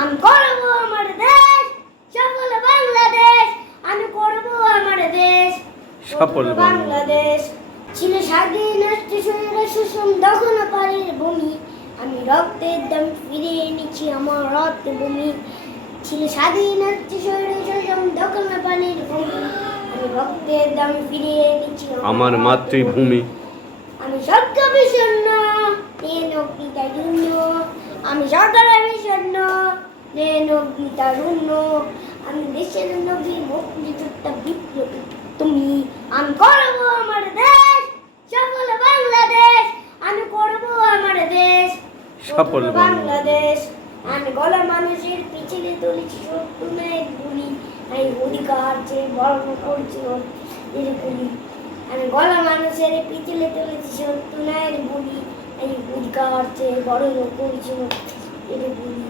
আমি করব আমার দেশ সফল বাংলাদেশ। আমি করব আমার দেশ সফল বাংলাদেশ। ছিল স্বাধীন রাষ্ট্র শরীরে সুষম দখল পারের ভূমি। আমি রক্তের দাম ফিরিয়ে এনেছি আমার রক্ত ভূমি ছিল স্বাধীন রাষ্ট্র শরীরে সুষম দখল পানির ভূমি। আমি রক্তের দাম ফিরিয়ে এনেছি আমার মাতৃভূমি। আমি সত্য বিষণ্ণ নেন পিতারুণ্য আমি সদরা বিষণ্ণ নেন পিতারুণ্য আমি দেশের নবী মুক্তিযোদ্ধা বিপ্লবী তুমি আমি করব আমার দেশ সফল বাংলাদেশ আমি করব আমার দেশ সফল বাংলাদেশ আমি গলা মানুষের পিছনে তুলেছি ন্যায় বলি আমি অধিকার চেয়ে বর্ণ করছি এরকমই আমি গলা মানুষের পিছলে তুলেছি ন্যায়ের বলি আমি অধিকার চেয়ে বড় করছি এরকমই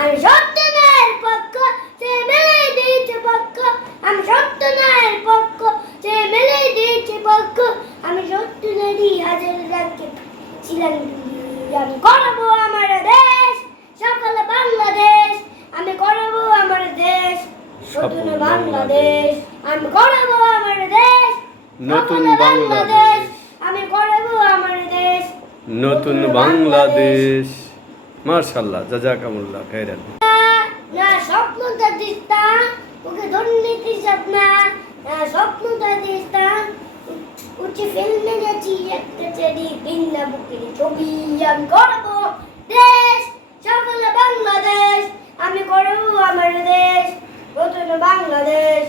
আমি সত্য ন্যায়ের পক্ষ সে মেলে দিয়েছে পক্ষ। আমি সত্য ন্যায়ের পক্ষ সে মেলে দিয়েছে পক্ষ। আমি সত্য নদী হাজার রাখতে ছিলাম আমি করব আমার দেশ সফল বাংলাদেশ। আমি করব আমার দেশ নতুন বাংলাদেশ। আমি করব আমার দেশ নতুন বাংলাদেশ। আমি করব আমার দেশ নতুন বাংলাদেশ। মার্শাল্লাহ জাজাকামুল্লাহ খাইরান। না স্বপ্ন দেখিস না ওকে দুর্নীতি স্বপ্না না উঠে গেছি একটা চেরি বুকের ছবি আমি করব দেশ সফল বাংলাদেশ আমি করব আমার দেশ নতুন বাংলাদেশ।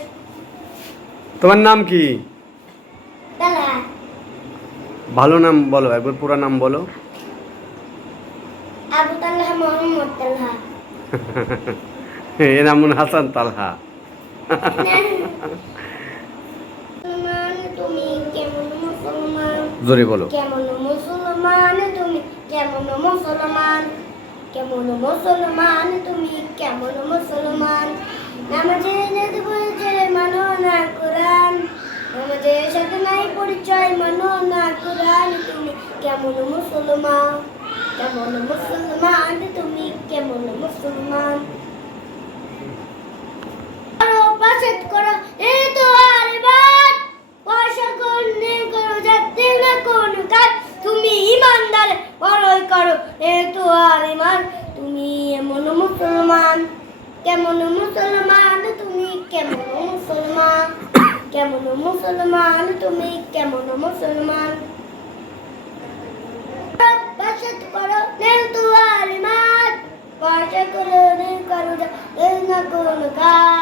তোমার নাম কি? ভালো নাম বলো একবার পুরো নাম বলো। আবু তাল্লাহ মোহাম্মদ তাল্লাহ এনামুন হাসান তালহা। মুসলমান তুমি কেমন মুসলমান? জোরে বলো। কেমন মুসলমান তুমি কেমন মুসলমান? কেমন মুসলমান তুমি কেমন মুসলমান? নামাজে যদি বলছে মানো না কোরআন। নামাজের সাথে নাই পরিচয় মানো না কোরআন। তুমি কেমন মুসলমান? কেমন মুসলমান? তুমি কেমন মুসলমান? পয়সা করো করো তুমি এমন মুসলমান, কেমন মুসলমান? তুমি কেমন মুসলমান? কেমন মুসলমান? তুমি কেমন মুসলমান? Kulaga.